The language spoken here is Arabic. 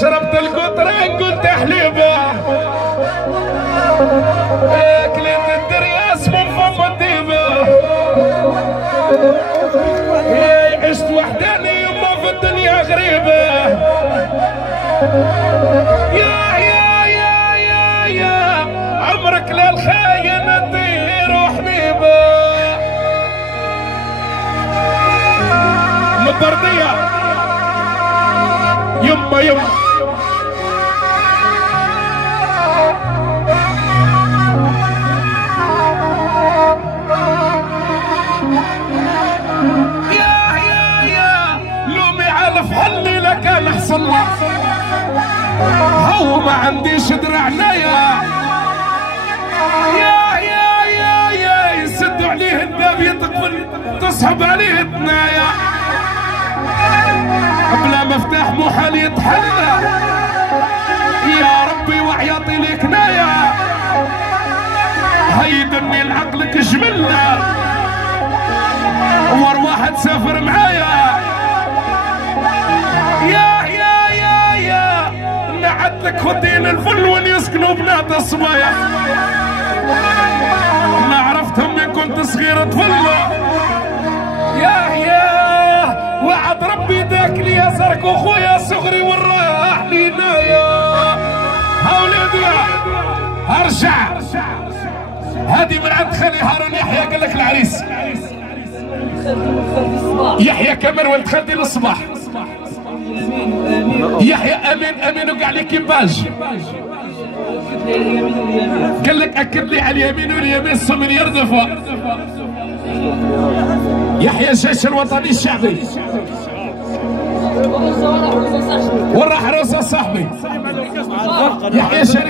شربت القطرين قلت حليبه، كليت الدرياس من فم الديبه، عشت وحداني يما في الدنيا غريبه. يا عمرك للخاين تطير وحبيبه مطرديه يما يا لومي على فحلي لك الحصل هو ما عنديش درع نايا. يا يسدوا عليه الباب يطقفل تسحب عليه الثنايا، بلا مفتاح محال يتحلى. يا ربي وعياطي لك نايا، هيدني لعقلك جملة وارواح تسافر معايا. يا نعدلك خدين الفل وين يسكنوا بنات الصبايا، ما عرفتهم من كنت صغير طفلة. يا وعد ربي داك لي يا زرك وخويا صغري والراح لينا. يا وليدي ارجع، هذه من عند خالي هارون يحيى قال لك العريس يحيى كمر ولد خالتي للصباح. يحيى امين وقع لي كيباج قال لك اكد لي على اليمين واليمين الصمن يردفوا. يحيى الجيش الوطني الشعبي وراح روسه صاحبي يحيى شريك